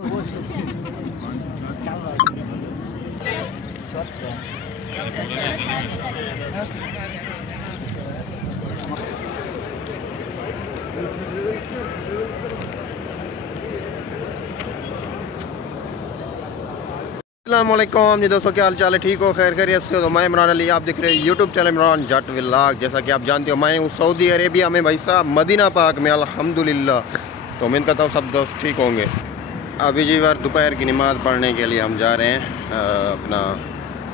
अस्सलामुअलैकुम जी दोस्तों, क्या हाल चाल है? ठीक हो, खैर खैरियत से हो? तो मैं इमरान अली, आप दिख रहे हैं यूट्यूब चैनल इमरान जट व्लॉग। जैसा कि आप जानते हो, मैं हूँ सऊदी अरेबिया में भाई साहब, मदीना पाक में अल्हम्दुलिल्लाह। तो उम्मीद करता हूँ सब दोस्त ठीक होंगे। अभी जी बार दोपहर की नमाज़ पढ़ने के लिए हम जा रहे हैं अपना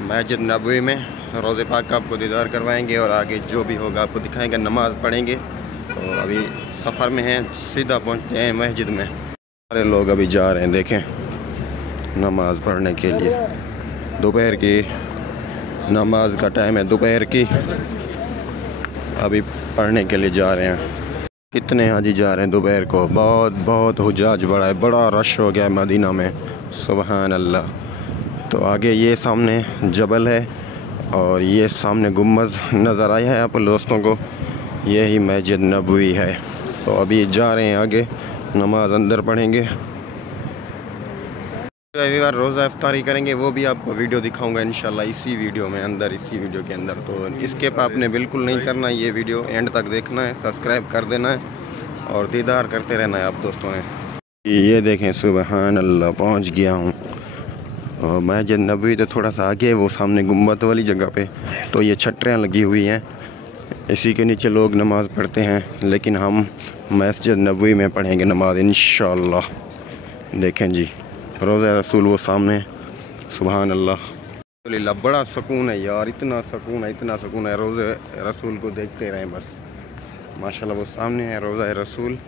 मस्जिद नबवी में। रोज़े पाक का आपको दीदार करवाएंगे और आगे जो भी होगा आपको दिखाएंगे, नमाज़ पढ़ेंगे। तो अभी सफ़र में हैं, सीधा पहुँचते हैं मस्जिद में। सारे लोग अभी जा रहे हैं, देखें, नमाज़ पढ़ने के लिए। दोपहर की नमाज का टाइम है, दोपहर की अभी पढ़ने के लिए जा रहे हैं। कितने हाजी जा रहे हैं दोपहर को, बहुत बहुत हुजाज बड़ा है, बड़ा रश हो गया है मदीना में, सुबहान अल्लाह। तो आगे ये सामने जबल है और ये सामने गुम्बद नज़र आया है आप दोस्तों को, यही मस्जिद नबवी है। तो अभी जा रहे हैं आगे, नमाज अंदर पढ़ेंगे। अभी बार रोज़ा इफ्तारी करेंगे, वो भी आपको वीडियो दिखाऊंगा इंशाल्लाह इसी वीडियो में अंदर, इसी वीडियो के अंदर। तो स्किप आपने बिल्कुल नहीं करना, ये वीडियो एंड तक देखना है, सब्सक्राइब कर देना है और दीदार करते रहना है आप दोस्तों ने। ये देखें, सुबहान अल्लाह, पहुंच गया हूँ। और मस्जिद नबवी तो थोड़ा सा आगे है, वो सामने गुम्बद वाली जगह पे। तो ये छतरियाँ लगी हुई हैं, इसी के नीचे लोग नमाज़ पढ़ते हैं, लेकिन हम मस्जिद नबवी में पढ़ेंगे नमाज इंशाल्लाह। देखें जी, रोज़ा रसूल वो सामने, सुभान अल्लाह। अल्हम्दुलिल्लाह, बड़ा सुकून है यार, इतना सुकून है, इतना सुकून है। रोज़े रसूल को देखते रहें बस, माशाल्लाह। वो सामने है रोज़ा रसूल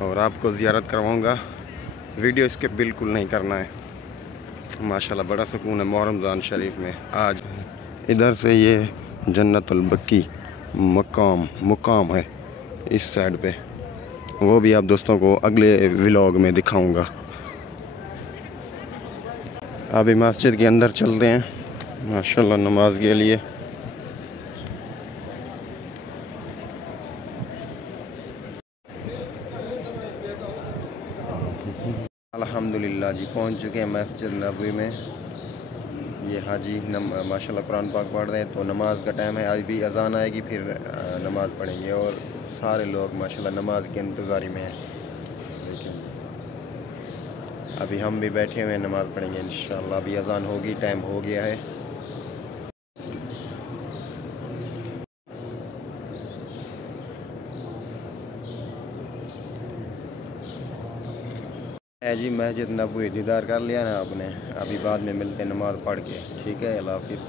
और आपको ज़ियारत करवाऊँगा, वीडियो इसके बिल्कुल नहीं करना है। माशाल्लाह बड़ा सुकून है मुहर्रम शरीफ में। आज इधर से ये जन्नतुल बकी मुकाम है इस साइड पे, वो भी आप दोस्तों को अगले व्लॉग में दिखाऊँगा। अभी मस्जिद के अंदर चल रहे हैं माशाल्लाह नमाज के लिए। अल्हम्दुलिल्लाह जी, पहुंच चुके हैं मस्जिद नबवी में। ये हाजी माशाल्लाह कुरान पाक पढ़ रहे हैं। तो नमाज का टाइम है, आज भी अजान आएगी, फिर नमाज़ पढ़ेंगे। और सारे लोग माशाल्लाह नमाज के इंतज़ारी में हैं। अभी हम भी बैठे हुए हैं, नमाज़ पढ़ेंगे इंशाल्लाह। अभी अजान होगी, टाइम हो गया है। जी मस्जिद नबवी दीदार कर लिया ना आपने, अभी बाद में मिलते हैं नमाज़ पढ़ के, ठीक है? अल्लाह हाफिज़।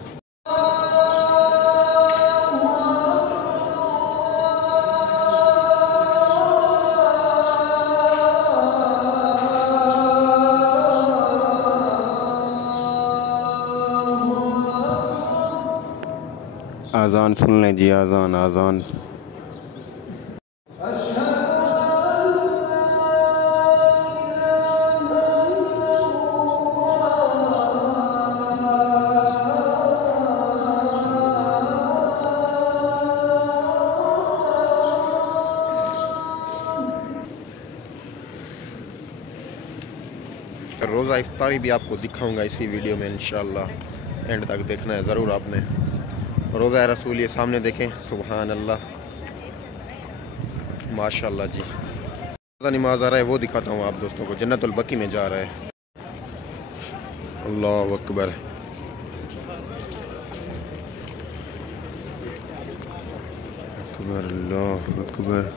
आज़ान सुन लें जी, आज़ान आज़ान। रोज़ा इफ्तारी भी आपको दिखाऊंगा इसी वीडियो में इंशाल्लाह, एंड तक देखना है ज़रूर आपने। रोज़ा रसूल ये सामने देखें, सुभान अल्लाह, माशाल्लाह जी। नमाज आ रहा है, वो दिखाता हूँ आप दोस्तों को। जन्नतुल बकी में जा रहा है, अल्लाह अकबर। अकबर, अल्लाह अकबर।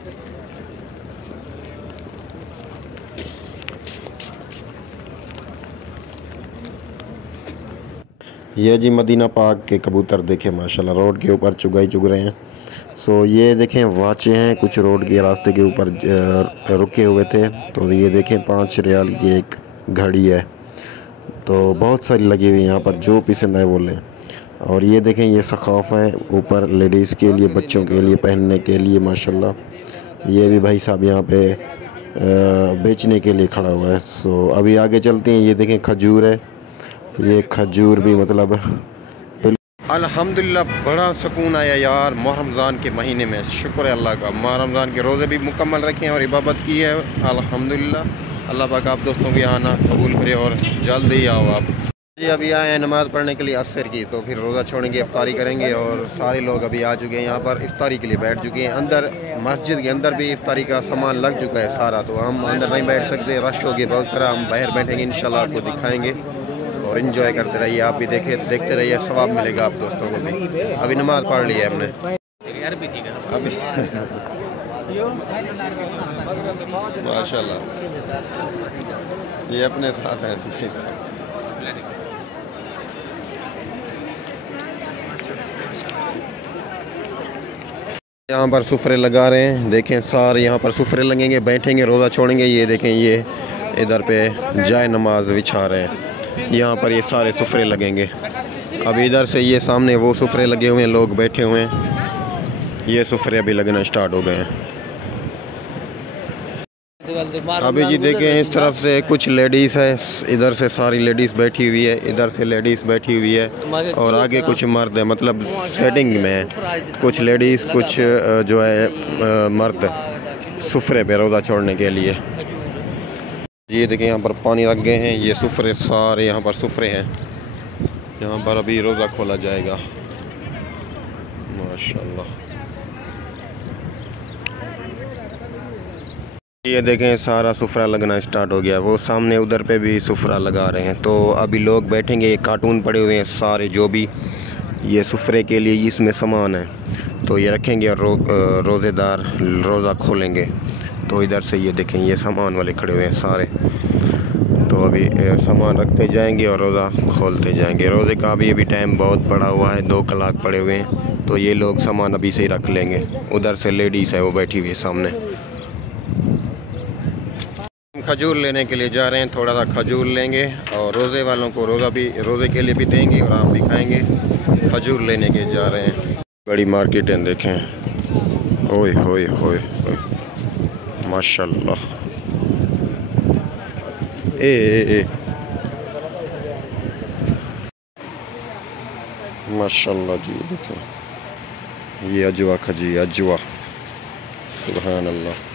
ये जी मदीना पाक के कबूतर देखें माशाल्लाह, रोड के ऊपर चुगाई चुग रहे हैं। सो ये देखें वाचे हैं, कुछ रोड के रास्ते के ऊपर रुके हुए थे। तो ये देखें 5 रियाल की एक घड़ी है, तो बहुत सारी लगी हुई यहाँ पर, जो पसंद है वो लें। और ये देखें, ये सकाफ़ है ऊपर, लेडीज़ के लिए, बच्चों के लिए पहनने के लिए माशाल्लाह। ये भी भाई साहब यहाँ पे बेचने के लिए खड़ा हुआ है। सो अभी आगे चलते हैं। ये देखें खजूर है, ये खजूर भी मतलब अल्हम्दुलिल्लाह बड़ा सुकून आया यार मुहर्रम के महीने में। शुक्र है अल्लाह का, मुहर्रम के रोज़े भी मुकम्मल रखे हैं और इबादत की है अल्हम्दुलिल्लाह। अल्लाह पाक आप दोस्तों के आना कबूल करे और जल्द ही आओ आप। जी अभी आए हैं नमाज़ पढ़ने के लिए असर की, तो फिर रोज़ा छोड़ेंगे, इफ्तारी करेंगे और सारे लोग अभी आ चुके हैं यहाँ पर इफ्तारी के लिए बैठ चुके हैं। अंदर मस्जिद के अंदर भी इफ्तारी का सामान लग चुका है सारा, तो हम अंदर नहीं बैठ सकते, रश होगी बहुत सारा। हम बाहर बैठेंगे, इंशाल्लाह आपको दिखाएंगे और इन्जॉय करते रहिए। आप भी देखते रहिए, सवाब मिलेगा आप दोस्तों को भी। अभी नमाज़ पढ़ ली है हमने अभी माशाल्लाह ये अपने साथ हैं। यहाँ पर सुफरे लगा रहे हैं, देखें सारे यहाँ पर सुफरे लगेंगे, बैठेंगे, रोज़ा छोड़ेंगे। ये देखें ये इधर पे जाए नमाज बिछा रहे हैं, यहाँ पर ये सारे सुफरे लगेंगे। अब इधर से ये सामने वो सुफरे लगे हुए हैं, लोग बैठे हुए हैं, ये सुफरे अभी लगना स्टार्ट हो गए हैं। अभी जी देखें इस तरफ से कुछ लेडीज़ है, इधर से सारी लेडीज़ बैठी हुई है, इधर से लेडीज़ बैठी हुई है और आगे कुछ मर्द है, मतलब सेटिंग में है। कुछ लेडीज़ कुछ जो है मर्द सुफरे पे रोज़ा छोड़ने के लिए। ये देखें यहाँ पर पानी रख गए हैं, ये सुफरे सारे यहाँ पर सुफरे हैं, यहाँ पर अभी रोज़ा खोला जाएगा माशाल्लाह। ये देखें सारा सुफरा लगना स्टार्ट हो गया, वो सामने उधर पे भी सुफरा लगा रहे हैं। तो अभी लोग बैठेंगे, ये कार्टून पड़े हुए हैं सारे, जो भी ये सुफरे के लिए इसमें सामान है, तो ये रखेंगे और रोज़ेदार रोज़ा खोलेंगे। तो इधर से ये देखें ये सामान वाले खड़े हुए हैं सारे, तो अभी सामान रखते जाएंगे और रोज़ा खोलते जाएंगे। रोज़े का अभी टाइम बहुत पड़ा हुआ है, 2 कलाक पड़े हुए हैं, तो ये लोग सामान अभी से ही रख लेंगे। उधर से लेडीज़ है वो बैठी हुई है सामने। खजूर लेने के लिए जा रहे हैं, थोड़ा सा खजूर लेंगे और रोज़े वालों को रोज़े के लिए भी देंगे और आप भी खाएंगे। खजूर लेने के जा रहे हैं। बड़ी मार्केट है, देखें ओए होए होए माशाल्लाह। ए माशाल्लाह जी, देखें ये अजवा खजी अजवा, सुभान अल्लाह।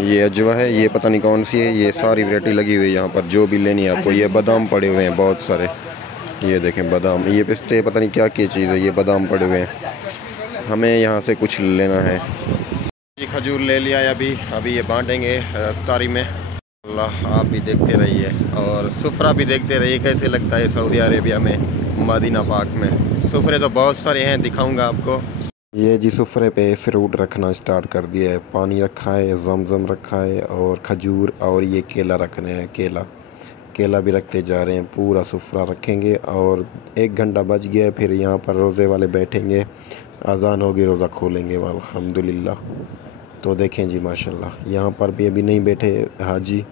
ये अजवा है, ये पता नहीं कौन सी है, ये सारी वैरायटी लगी हुई है यहाँ पर, जो भी लेनी है आपको। ये बादाम पड़े हुए हैं बहुत सारे, ये देखें बादाम, ये पिस्ते, पता नहीं क्या चीज़ है, ये बादाम पड़े हुए हैं। हमें यहाँ से कुछ लेना है। ये खजूर ले लिया है अभी ये बांटेंगे इफ्तारी में। अल्लाह आप भी देखते रहिए और सुफरा भी देखते रहिए कैसे लगता है सऊदी अरेबिया में, मदीना पाक में। सुफरे तो बहुत सारे हैं, दिखाऊंगा आपको। ये जी सुफरे पे फ्रूट रखना स्टार्ट कर दिया है, पानी रखा है, जमजम रखा है और खजूर और ये केला रखने हैं, केला भी रखते जा रहे हैं। पूरा सुफरा रखेंगे और 1 घंटा बच गया है, फिर यहाँ पर रोज़े वाले बैठेंगे, अजान होगी, रोज़ा खोलेंगे अल्हम्दुलिल्लाह। तो देखें जी माशाल्लाह, यहाँ पर भी अभी नहीं बैठे हाजी।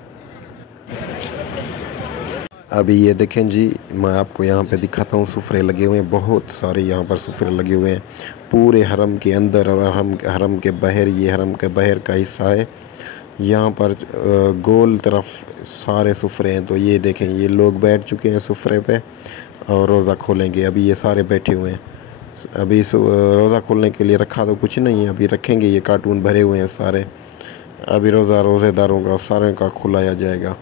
अभी ये देखें जी, मैं आपको यहाँ पे दिखाता हूँ, सुफरे लगे हुए हैं बहुत सारे, यहाँ पर सुफरे लगे हुए हैं पूरे हरम के अंदर और हरम के बाहर। ये हरम के बाहर का हिस्सा है, यहाँ पर गोल तरफ सारे सुफरे हैं। तो ये देखें ये लोग बैठ चुके हैं सुफरे पे और रोज़ा खोलेंगे। अभी ये सारे बैठे हुए हैं, अभी रोज़ा खोलने के लिए रखा तो कुछ नहीं है, अभी रखेंगे। ये कार्टून भरे हुए हैं सारे, अभी रोज़ेदारों का सारे का खुलाया जाएगा,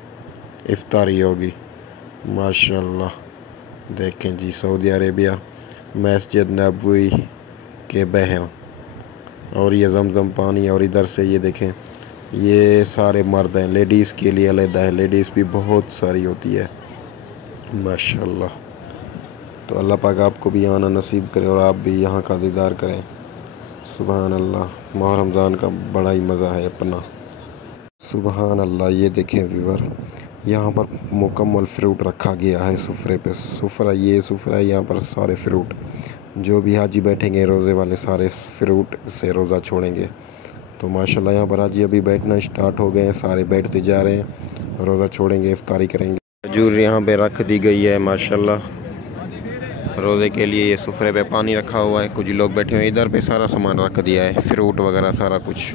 इफ्तारी होगी माशाल्लाह। देखें जी सऊदी अरेबिया मस्जिद नबवी के बाहर, और ये जमजम पानी, और इधर से ये देखें ये सारे मर्द हैं, लेडीज़ के लिए अलग है, लेडीज़ भी बहुत सारी होती है माशाल्लाह। तो अल्लाह पाक आपको भी आना नसीब करे और आप भी यहाँ का दीदार करें, सुभान अल्लाह। माह रमज़ान का बड़ा ही मज़ा है अपना, सुभान अल्लाह। ये देखें व्यूअर, यहाँ पर मुकम्मल फ्रूट रखा गया है सुफरे पे, ये सुफरा है, यहाँ पर सारे फ्रूट, जो भी हाजी बैठेंगे रोज़े वाले सारे फ्रूट से रोज़ा छोड़ेंगे। तो माशाल्लाह यहाँ पर हाजी अभी बैठना स्टार्ट हो गए हैं, सारे बैठते जा रहे हैं, रोज़ा छोड़ेंगे, इफ्तारी करेंगे। खजूर यहाँ पे रख दी गई है माशाल्लाह रोज़े के लिए। ये सुफरे पे पानी रखा हुआ है, कुछ लोग बैठे हुए हैं, इधर पे सारा सामान रख दिया है, फ्रूट वगैरह सारा कुछ।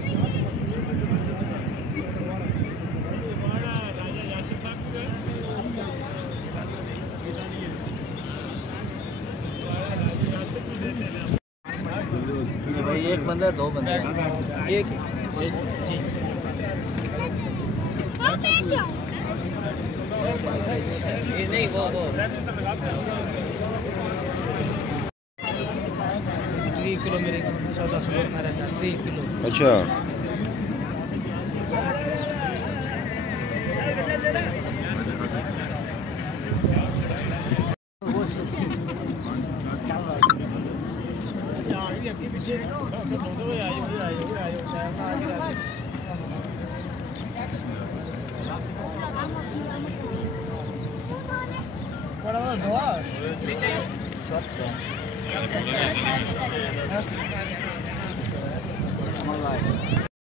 है, 2 बंदे एक जी। ये नहीं वो 3 किलो मेरे 1400 मेरा 3 किलो। अच्छा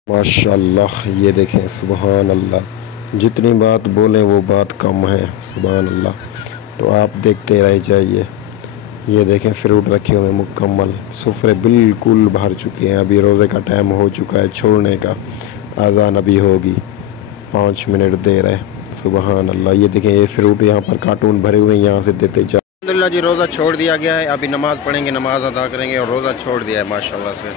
माशाल्लाह, ये देखें सुबहान अल्लाह, जितनी बात बोलें वो बात कम है। सुबहान अल्लाह। तो आप देखते रह जाइए। ये देखें फ्रूट रखे हुए मुकम्मल, सुफ्रे बिल्कुल भर चुके हैं। अभी रोज़े का टाइम हो चुका है छोड़ने का, अज़ान अभी होगी, 5 मिनट देर है। सुबहान अल्लाह। ये देखें ये फ्रूट यहाँ पर कार्टून भरे हुए हैं, यहाँ से देते जा। अल्हम्दुलिल्लाह जी, रोज़ा छोड़ दिया गया है। अभी नमाज़ पढ़ेंगे, नमाज अदा करेंगे और रोज़ा छोड़ दिया है माशाल्लाह से।